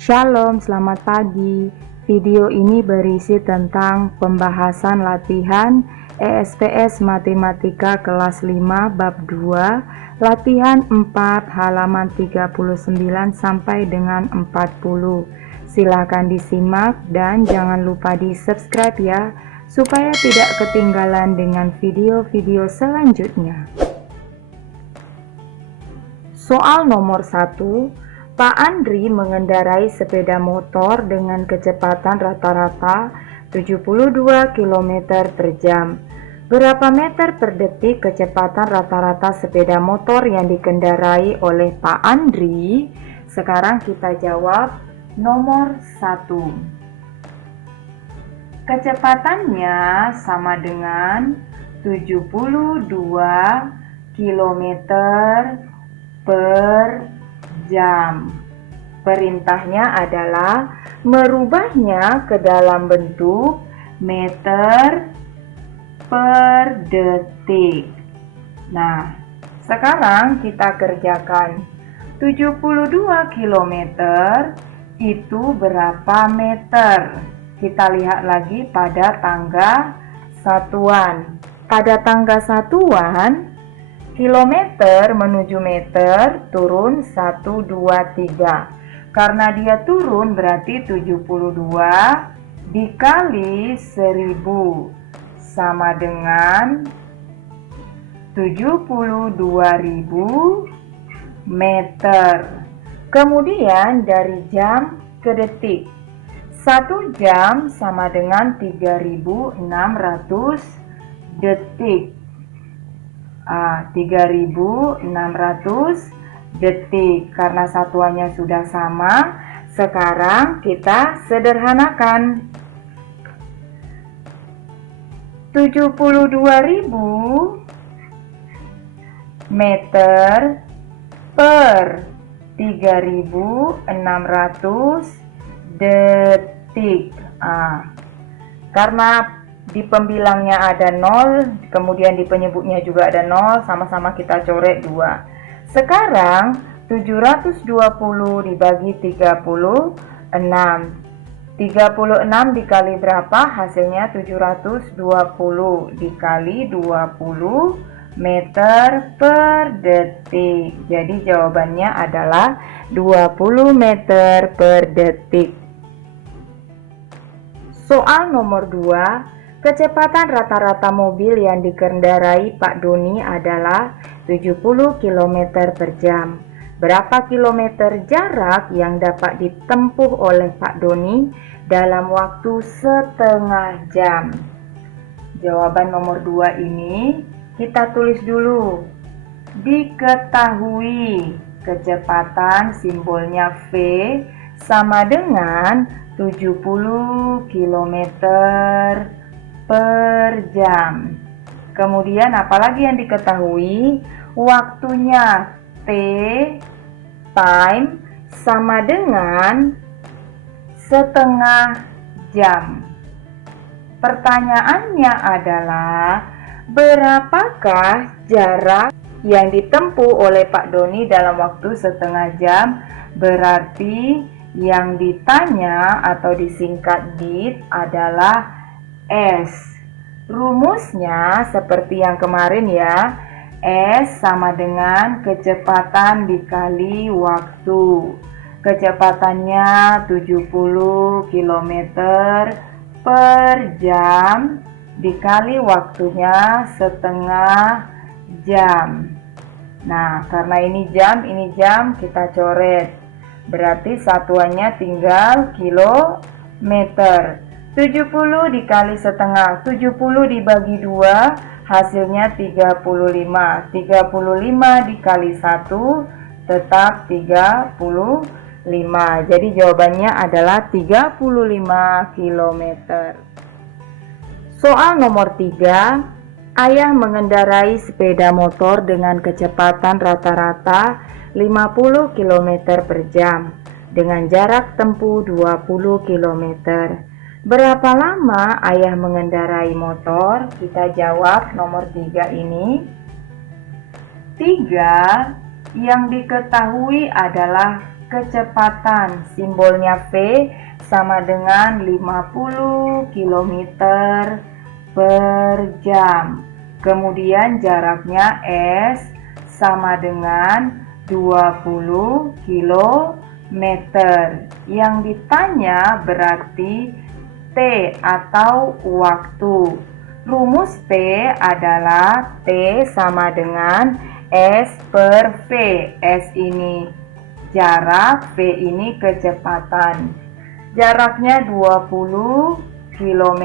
Shalom, selamat pagi. Video ini berisi tentang pembahasan latihan ESPS Matematika kelas 5 bab 2, latihan 4 halaman 39 sampai dengan 40. Silakan disimak dan jangan lupa di-subscribe ya, supaya tidak ketinggalan dengan video-video selanjutnya. Soal nomor 1, Pak Andri mengendarai sepeda motor dengan kecepatan rata-rata 72 km per jam. Berapa meter per detik kecepatan rata-rata sepeda motor yang dikendarai oleh Pak Andri? Sekarang kita jawab nomor 1. Kecepatannya sama dengan 72 km per jam. Perintahnya adalah merubahnya ke dalam bentuk meter per detik. Nah, sekarang kita kerjakan. 72 km itu berapa meter? Kita lihat lagi pada tangga satuan. Pada tangga satuan, kilometer menuju meter turun 1, 2, 3. Karena dia turun berarti 72 dikali 1000 sama dengan 72.000 meter. Kemudian dari jam ke detik. 1 jam sama dengan 3.600 detik. 3.600 detik. Karena satuannya sudah sama, sekarang kita sederhanakan. 72.000 meter per 3.600 detik. Karena di pembilangnya ada 0, kemudian di penyebutnya juga ada 0, sama-sama kita coret 2. Sekarang 720 dibagi 36. 36 dikali berapa? Hasilnya 720 dikali 20 meter per detik. Jadi jawabannya adalah 20 meter per detik. Soal nomor 2, kecepatan rata-rata mobil yang dikendarai Pak Doni adalah 70 km per jam. Berapa kilometer jarak yang dapat ditempuh oleh Pak Doni dalam waktu setengah jam? Jawaban nomor 2 ini kita tulis dulu. Diketahui kecepatan simbolnya V sama dengan 70 km per jam. Kemudian apalagi yang diketahui? Waktunya T, time, sama dengan setengah jam. Pertanyaannya adalah, berapakah jarak yang ditempuh oleh Pak Doni dalam waktu setengah jam? Berarti yang ditanya atau disingkat DIT adalah S. Rumusnya seperti yang kemarin ya. S sama dengan kecepatan dikali waktu. Kecepatannya 70 km per jam dikali waktunya setengah jam. Nah, karena ini jam, kita coret. Berarti satuannya tinggal kilometer. 70 dikali setengah, 70 dibagi 2, hasilnya 35. 35 dikali 1 tetap 35. Jadi jawabannya adalah 35 km. Soal nomor 3, ayah mengendarai sepeda motor dengan kecepatan rata-rata 50 km per jam dengan jarak tempuh 20 km. Berapa lama ayah mengendarai motor? Kita jawab nomor 3 ini. 3 yang diketahui adalah kecepatan. Simbolnya V sama dengan 50 km per jam. Kemudian jaraknya S sama dengan 20 km. Yang ditanya berarti T atau waktu. Rumus T adalah T sama dengan S per V. S ini jarak, V ini kecepatan. Jaraknya 20 km,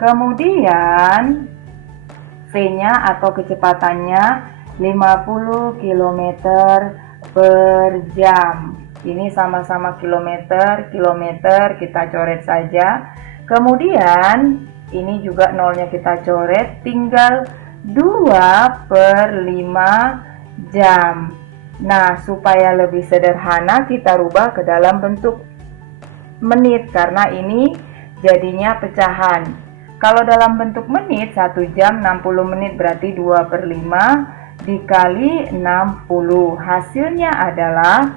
kemudian V-nya atau kecepatannya 50 km per jam. Ini sama-sama kilometer, kita coret saja. Kemudian ini juga nolnya kita coret, tinggal 2 per 5 jam. Nah, supaya lebih sederhana kita rubah ke dalam bentuk menit karena ini jadinya pecahan. Kalau dalam bentuk menit, 1 jam 60 menit berarti 2 per 5 dikali 60. Hasilnya adalah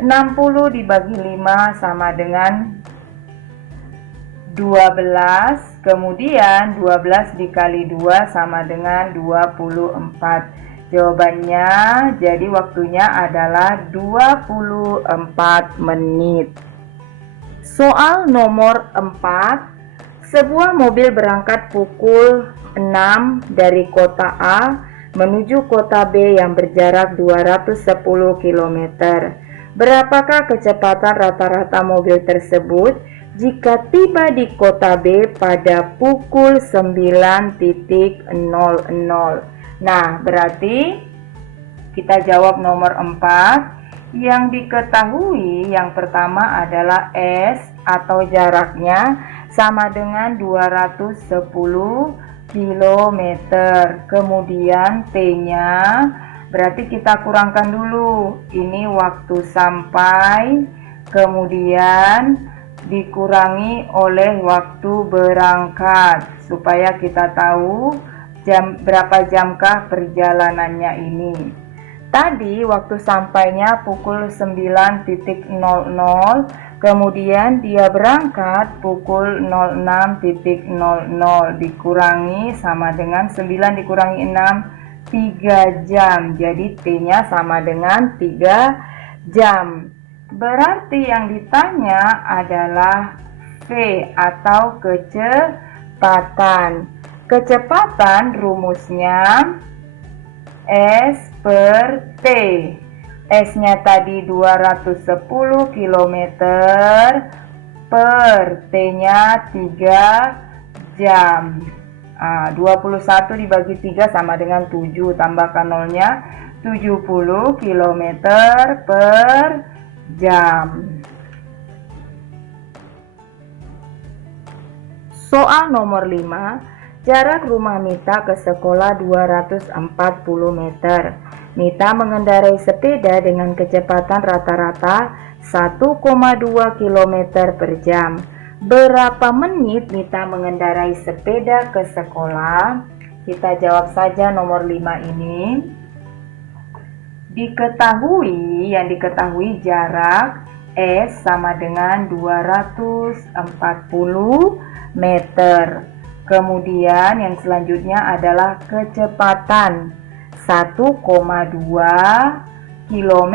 60 dibagi 5 sama dengan 12. Kemudian 12 dikali 2 sama dengan 24. Jawabannya jadi waktunya adalah 24 menit. Soal nomor 4. Sebuah mobil berangkat pukul 6 dari kota A menuju kota B yang berjarak 210 km. Berapakah kecepatan rata-rata mobil tersebut jika tiba di kota B pada pukul 9.00? Nah, berarti kita jawab nomor 4. Yang diketahui yang pertama adalah S atau jaraknya sama dengan 210 km. Kemudian T-nya berarti kita kurangkan dulu. Ini waktu sampai, kemudian dikurangi oleh waktu berangkat supaya kita tahu berapa jamkah perjalanannya ini. Tadi waktu sampainya pukul 9.00, kemudian dia berangkat pukul 06.00 dikurangi sama dengan 9 dikurangi 6, 3 jam. Jadi T-nya sama dengan 3 jam. Berarti yang ditanya adalah V atau kecepatan. Kecepatan rumusnya S per T. S-nya tadi 210 km per T-nya 3 jam. 21 dibagi 3 sama dengan 7. Tambahkan nolnya, 70 km per jam. Soal nomor 5. Jarak rumah Mita ke sekolah 240 meter. Mita mengendarai sepeda dengan kecepatan rata-rata 1,2 km per jam. Berapa menit Mita mengendarai sepeda ke sekolah? Kita jawab saja nomor 5 ini. Yang diketahui jarak S sama dengan 240 meter. Kemudian yang selanjutnya adalah kecepatan 1,2 km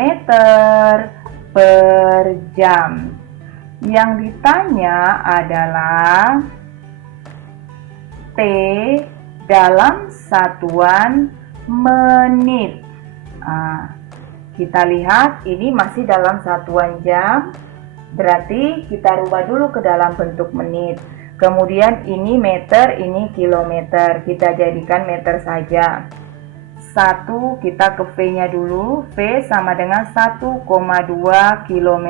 per jam. Yang ditanya adalah T dalam satuan menit. Kita lihat ini masih dalam satuan jam, berarti kita rubah dulu ke dalam bentuk menit. Kemudian ini meter, ini kilometer. Kita jadikan meter saja. 1 kita ke V-nya dulu. V sama dengan 1,2 km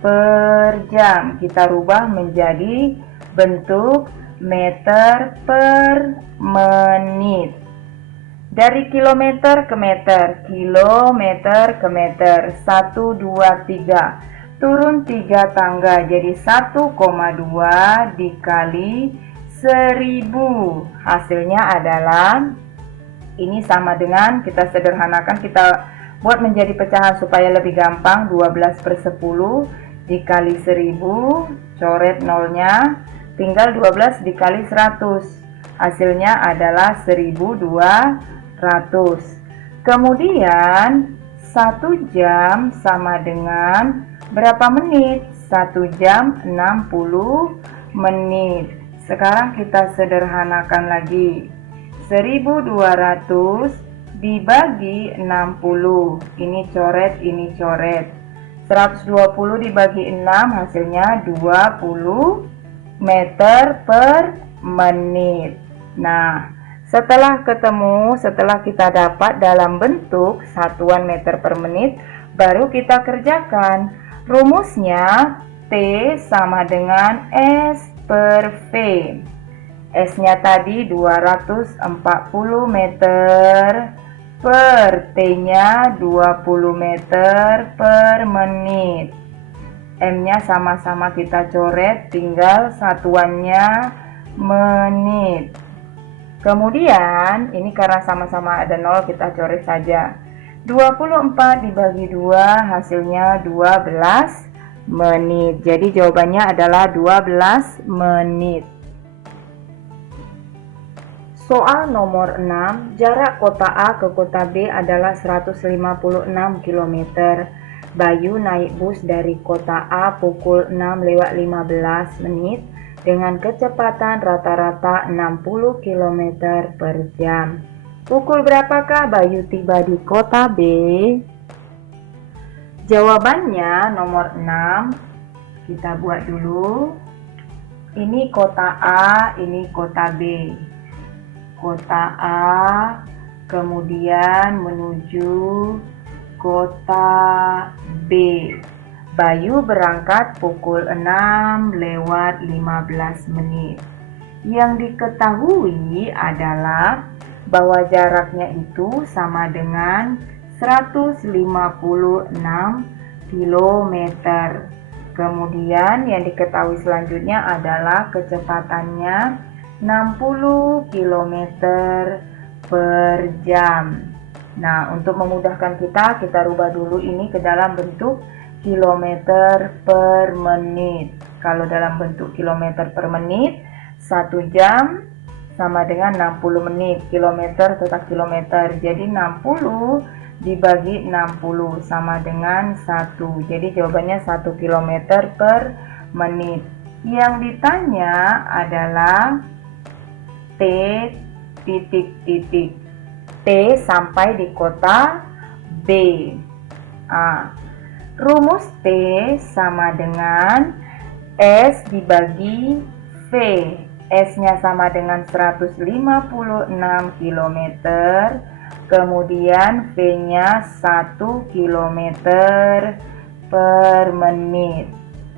per jam. Kita rubah menjadi bentuk meter per menit. Dari kilometer ke meter, kilometer ke meter, 1, 2, 3. Turun 3 tangga, jadi 1,2 dikali 1000. Hasilnya adalah, ini sama dengan, kita sederhanakan, kita Buat menjadi pecahan supaya lebih gampang, 12/10 dikali 1000, coret nolnya, tinggal 12 dikali 100. Hasilnya adalah 1200. Kemudian 1 jam sama dengan berapa menit? 1 jam 60 menit. Sekarang kita sederhanakan lagi. 1200 dibagi 60. Ini coret, ini coret. 120 dibagi 6 hasilnya 20 meter per menit. Nah, setelah kita dapat dalam bentuk satuan meter per menit, baru kita kerjakan. Rumusnya T sama dengan S per V. S-nya tadi 240 meter per T-nya 20 meter per menit. M-nya sama-sama kita coret, tinggal satuannya menit. Kemudian ini karena sama-sama ada 0 kita coret saja. 24 dibagi 2 hasilnya 12 menit. Jadi jawabannya adalah 12 menit. Soal nomor 6, jarak kota A ke kota B adalah 156 km. Bayu naik bus dari kota A pukul 6:15 dengan kecepatan rata-rata 60 km per jam. Pukul berapakah Bayu tiba di kota B? Jawabannya nomor 6. Kita buat dulu. Ini kota A, ini kota B. Kota A, kemudian menuju kota B. Bayu berangkat pukul 6:15. Yang diketahui adalah bahwa jaraknya itu sama dengan 156 km. Kemudian yang diketahui selanjutnya adalah kecepatannya 60 km per jam. Nah, untuk memudahkan kita rubah dulu ini ke dalam bentuk kilometer per menit. Kalau dalam bentuk kilometer per menit, 1 jam sama dengan 60 menit. Kilometer tetap kilometer. Jadi 60 dibagi 60 sama dengan 1. Jadi jawabannya 1 km per menit. Yang ditanya adalah T titik-titik. T sampai di kota B. Rumus T sama dengan S dibagi V. S-nya sama dengan 156 km. Kemudian V-nya 1 km per menit.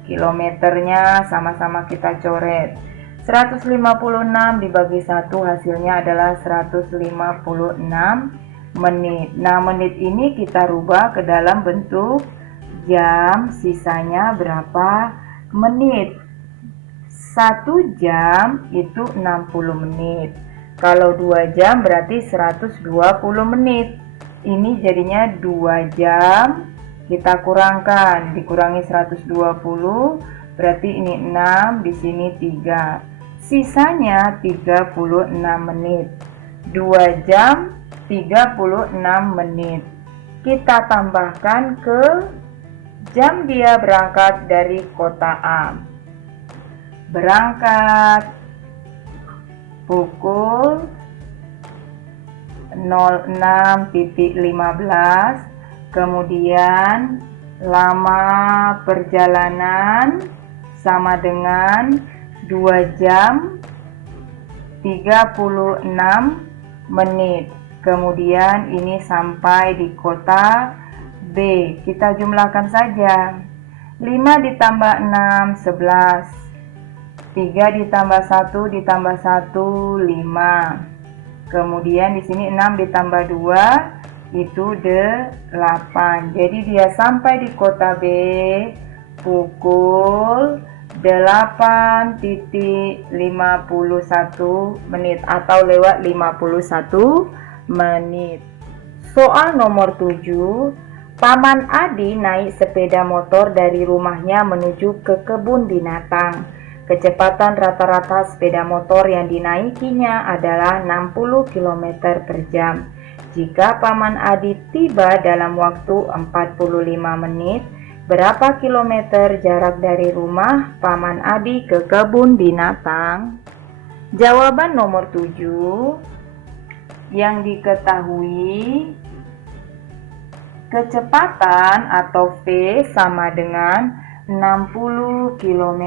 Kilometernya sama-sama kita coret. 156 dibagi 1 hasilnya adalah 156 menit. Nah, menit ini kita rubah ke dalam bentuk jam, sisanya berapa menit? 1 jam itu 60 menit. Kalau 2 jam berarti 120 menit. Ini jadinya 2 jam, kita kurangkan, dikurangi 120, berarti ini 6, di sini 3. Sisanya 36 menit. 2 jam 36 menit. Kita tambahkan ke jam dia berangkat dari kota A. Berangkat pukul 06.15. Kemudian lama perjalanan sama dengan 2 jam 36 menit. Kemudian ini sampai di kota B. Kita jumlahkan saja. 5 ditambah 6, 11. 3 ditambah 1 ditambah 1, 5. Kemudian di sini 6 ditambah 2 itu 8. Jadi dia sampai di kota B pukul 8.51 menit atau lewat 51 menit. Soal nomor 7. Paman Adi naik sepeda motor dari rumahnya menuju ke kebun binatang. Kecepatan rata-rata sepeda motor yang dinaikinya adalah 60 km per jam. Jika Paman Adi tiba dalam waktu 45 menit, berapa kilometer jarak dari rumah Paman Adi ke kebun binatang? Jawaban nomor 7. Yang diketahui, kecepatan atau V sama dengan 60 km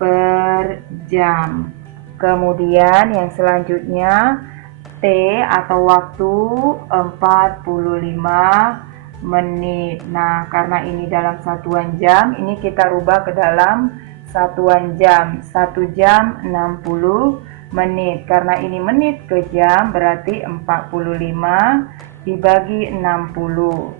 per jam. Kemudian yang selanjutnya T atau waktu 45 menit. Nah, karena ini dalam satuan jam, ini kita rubah ke dalam satuan jam. 1 jam 60 menit. Karena ini menit ke jam berarti 45 dibagi 60.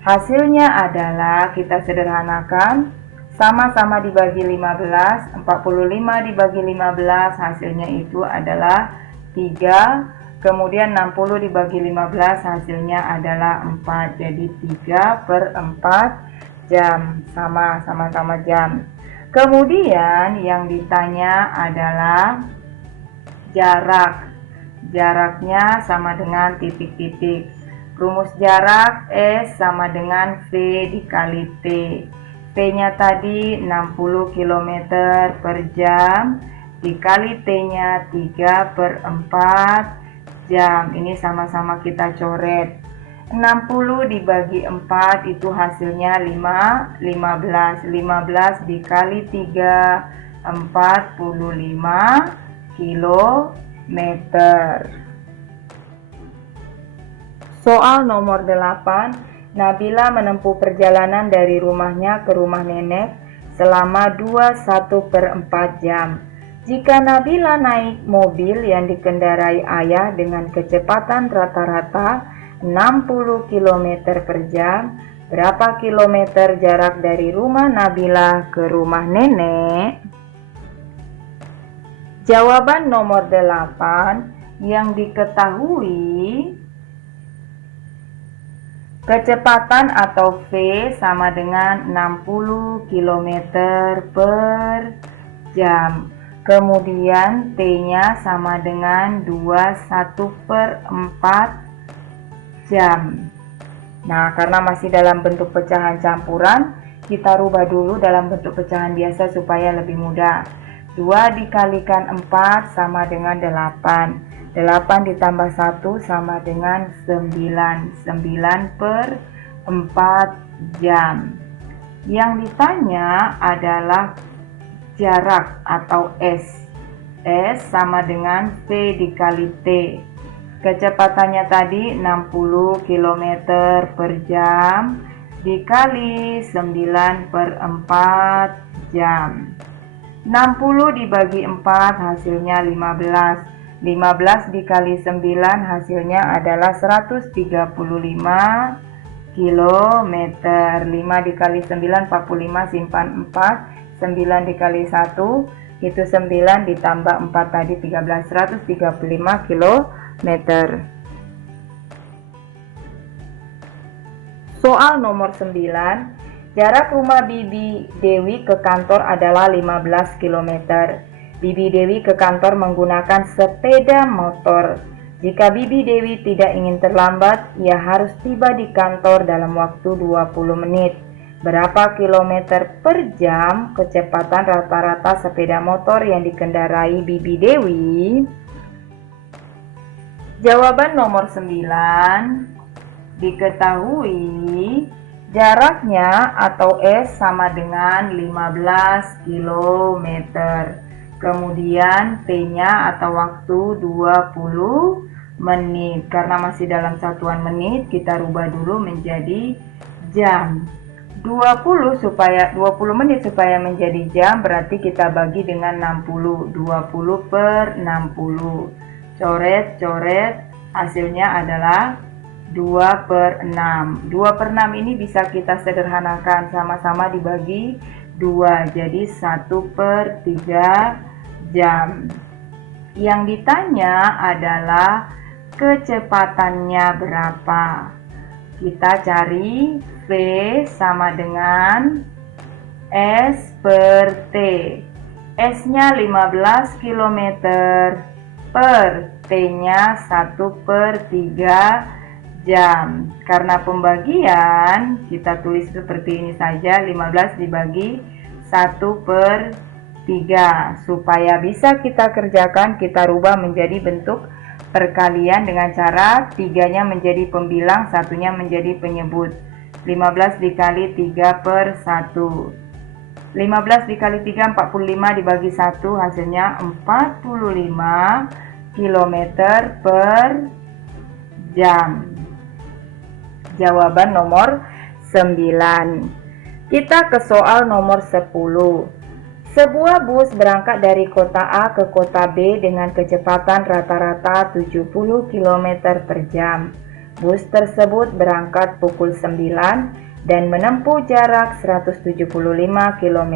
Hasilnya adalah kita sederhanakan, sama-sama dibagi 15, 45 dibagi 15 hasilnya itu adalah 3. Kemudian 60 dibagi 15 hasilnya adalah 4. Jadi 3/4 jam, sama-sama jam. Kemudian yang ditanya adalah jarak. Jaraknya sama dengan titik-titik. Rumus jarak S sama dengan V dikali T. V-nya tadi 60 km per jam dikali T-nya 3/4 jam. Ini sama-sama kita coret. 60 dibagi 4 itu hasilnya 15. 15 dikali 3, 45 kilometer. Soal nomor 8. Nabila menempuh perjalanan dari rumahnya ke rumah nenek selama 21/4 jam. Jika Nabila naik mobil yang dikendarai ayah dengan kecepatan rata-rata 60 km per jam, berapa kilometer jarak dari rumah Nabila ke rumah nenek? Jawaban nomor 8. Yang diketahui, kecepatan atau V sama dengan 60 km per jam. Kemudian T-nya sama dengan 21/4 jam. Nah, karena masih dalam bentuk pecahan campuran, kita rubah dulu dalam bentuk pecahan biasa supaya lebih mudah. 2 dikalikan 4 sama dengan 8. 8 ditambah 1 sama dengan 9. 9/4 jam. Yang ditanya adalah jarak atau S. S sama dengan V dikali T. Kecepatannya tadi 60 km per jam dikali 9/4 jam. 60 dibagi 4 hasilnya 15. 15 dikali 9 hasilnya adalah 135 km. 5 dikali 9 45, simpan 4. 9 dikali 1 itu 9 ditambah 4 tadi 13, 135 km. Soal nomor 9. Jarak rumah Bibi Dewi ke kantor adalah 15 km. Bibi Dewi ke kantor menggunakan sepeda motor. Jika Bibi Dewi tidak ingin terlambat, ia harus tiba di kantor dalam waktu 20 menit. Berapa kilometer per jam kecepatan rata-rata sepeda motor yang dikendarai Bibi Dewi? Jawaban nomor 9. Diketahui jaraknya atau S sama dengan 15 km. Kemudian T-nya atau waktu 20 menit. Karena masih dalam satuan menit, kita rubah dulu menjadi jam. 20 menit supaya menjadi jam berarti kita bagi dengan 60. 20/60. Coret, hasilnya adalah 2/6. 2/6 ini bisa kita sederhanakan, sama-sama dibagi 2, jadi 1/3 jam. Yang ditanya adalah kecepatannya berapa? Kita cari V sama dengan S per T. S-nya 15 km per T-nya 1/3 jam. Karena pembagian, kita tulis seperti ini saja, 15 dibagi 1/3. Supaya bisa kita kerjakan, kita rubah menjadi bentuk perkalian dengan cara 3-nya menjadi pembilang, 1-nya menjadi penyebut. 15 dikali 3/1. 15 dikali 3, 45 dibagi 1, hasilnya 45 km per jam. Jawaban nomor 9. Kita ke soal nomor 10. Sebuah bus berangkat dari kota A ke kota B dengan kecepatan rata-rata 70 km per jam. Bus tersebut berangkat pukul 9 dan menempuh jarak 175 km.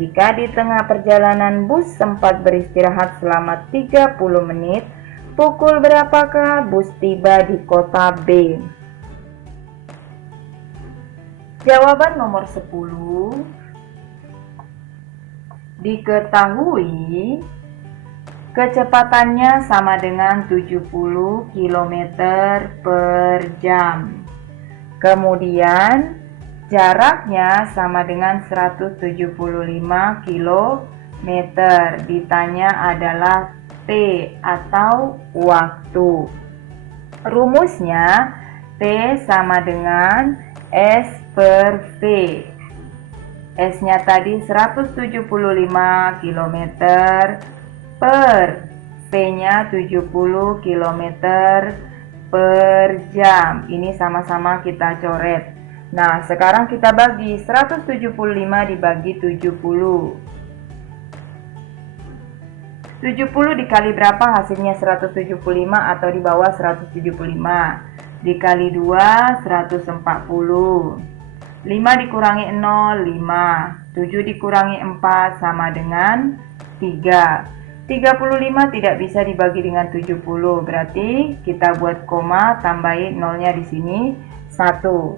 Jika di tengah perjalanan bus sempat beristirahat selama 30 menit, pukul berapakah bus tiba di kota B? Jawaban nomor 10. Diketahui kecepatannya sama dengan 70 km per jam. Kemudian jaraknya sama dengan 175 km. Ditanya adalah T atau waktu. Rumusnya T sama dengan S per V. S-nya tadi 175 km per V-nya 70 km per jam. Ini sama-sama kita coret. Nah, sekarang kita bagi 175 dibagi 70. 70 dikali berapa hasilnya 175 atau di bawah 175? Dikali 2, 140. 5 dikurangi 0, 5. 7 dikurangi 4 sama dengan 3. 35 tidak bisa dibagi dengan 70. Berarti kita buat koma, tambahin nolnya di sini 1.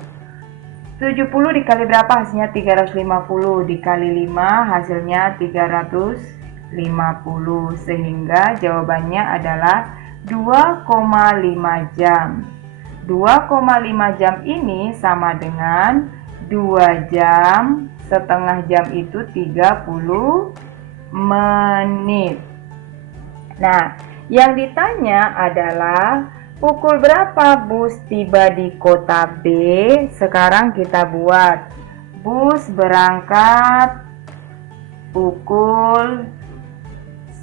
70 dikali berapa hasilnya 350. Dikali 5 hasilnya 350. Sehingga jawabannya adalah 2,5 jam. 2,5 jam ini sama dengan 2 jam, setengah jam itu 30 menit. Nah, yang ditanya adalah pukul berapa bus tiba di kota B? Sekarang kita buat. Bus berangkat pukul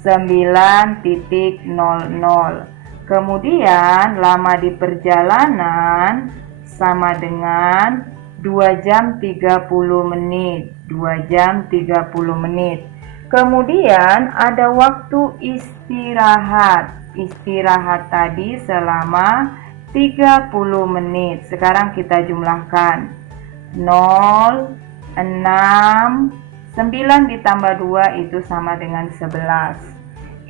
9.00. Kemudian lama di perjalanan sama dengan 2 jam 30 menit. 2 jam 30 menit. Kemudian ada waktu istirahat. Istirahat tadi selama 30 menit. Sekarang kita jumlahkan. 0, 6, 9 ditambah 2 itu sama dengan 11.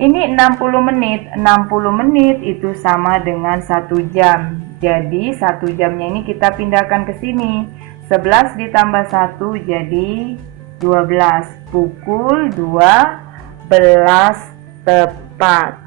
Ini 60 menit. 60 menit itu sama dengan 1 jam. Jadi 1 jamnya ini kita pindahkan ke sini. 11 ditambah 1 jadi 12. Pukul 12 tepat.